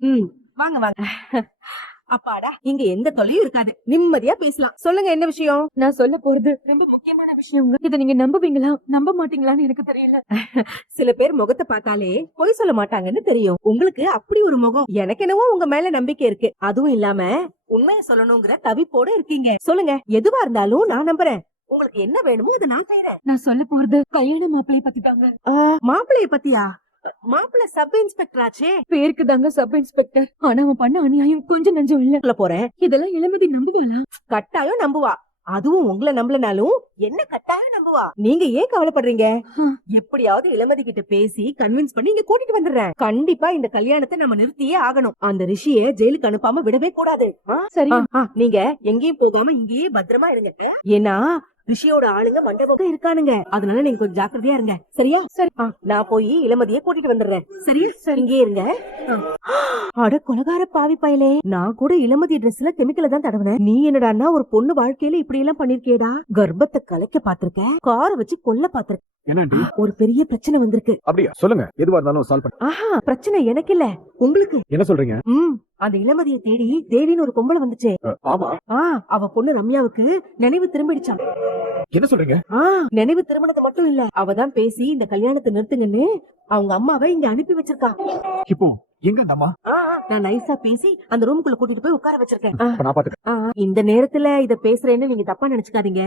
ம் வாங்க வாங்க. அப்பாடா, இங்க எந்த தொல்லையும் இருக்காது, நிம்மதியா பேசலாம். சொல்லுங்க, என்ன விஷயம்? நான் சொல்ல போறது ரொம்ப முக்கியமான விஷயங்க. இத நீங்க நம்புவீங்களா நம்ப மாட்டீங்களான்னு எனக்கு தெரியல. சில பேர் முகத்தை பார்த்தாலே பொய் சொல்ல மாட்டாங்கன்னு தெரியும். உங்களுக்கு அப்படி ஒரு முகம். எனக்கு என்னவோ உங்க மேல நம்பிக்கை இருக்கு. அதுவும் இல்லாம உண்மையை சொல்லணுங்கிற தவிப்போட இருக்கீங்க. சொல்லுங்க, எதுவா இருந்தாலும் நான் நம்புறேன். உங்களுக்கு என்ன வேணுமோ அதை நான் செய்யறேன். நான் சொல்ல போறது கல்யாண மாப்பிள்ளைய பத்தி தாங்க. மாப்பிள்ளைய பத்தியா? மாப்பிள்ளை சப் இன்ஸ்பெக்டர் ஆச்சே. பேருக்கு தாங்க சப் இன்ஸ்பெக்டர். ஆனா அவன் பண்ண அநியாயம் கொஞ்சம் நஞ்சம் இல்ல. சொல்ல போறேன். இதெல்லாம் இளமதி நம்புவாளா? கட்டாயம் நம்புவா. அதுவும் உங்களை நம்பலனாலும் என்ன கட்டாயம் நம்புவா. நீங்க ஏன் கவலைப்படுறீங்க? எப்படியாவது இளமதி கிட்ட பேசி கன்வின்ஸ் பண்ணி இங்க கூட்டிட்டு வந்துடுறேன். கண்டிப்பா இந்த கல்யாணத்தை நம்ம நிறுத்தியே ஆகணும். அந்த ரிஷிய ஜெயிலுக்கு அனுப்பாம விடவே கூடாது. சரி. நீங்க எங்கேயும் போகாம இங்கேயே பத்திரமா இருங்க. ஏன்னா ரிஷியோட ஆளுங்க மண்டபம் இருக்கானுங்க. அதனால நீங்க கொஞ்சம் ஜாக்கிரதையா இருங்க. சரியா? சரி. நான் போய் இளமதியை கூட்டிட்டு வந்துடுறேன். சரியா? சரி, இங்கே இருங்க. அட கொலகார பாவி பயலே, நான் கூட இளமதி ட்ரெஸ்ல கெமிக்கல தான் தடவுனேன். நீ என்னடான்னா ஒரு பொண்ணு வாழ்க்கையில இப்படி எல்லாம் பண்ணிருக்கேடா. கர்ப்பத்தை கலைக்க பாத்திருக்கேன், கார வச்சு கொல்ல பாத்திருக்கேன். என்னடி ஒரு பெரிய பிரச்சனை வந்திருக்கு. அப்படியா? சொல்லுங்க, எதுவா இருந்தாலும் சால்வ் பண்ணு. பிரச்சனை எனக்கு இல்ல, உங்களுக்கு. என்ன சொல்றீங்க? அந்த இளமதியை தேடி தேவின்னு ஒரு பொம்பளை வந்துச்சே. ஆமா. அவ பொண்ணு ரம்யாவுக்கு நினைவு திரும்பிடுச்சான். என்ன சொல்றீங்க? நினைவு திருமணத்தை மட்டும் இல்ல, அவதான் பேசி இந்த கல்யாணத்தை நிறுத்துங்கன்னு அவங்க அம்மாவை இங்க அனுப்பி வச்சிருக்கா. இப்போ எங்க அந்த அம்மா? நான் நைஸா பேசி அந்த ரூமுக்குள்ள கூட்டிட்டு போய் உட்கார வச்சிருக்கேன். நான் பாத்துக்கிறேன். இந்த நேரத்துல இத பேசுறேன்னு நீங்க தப்பா நினைச்சுக்காதீங்க.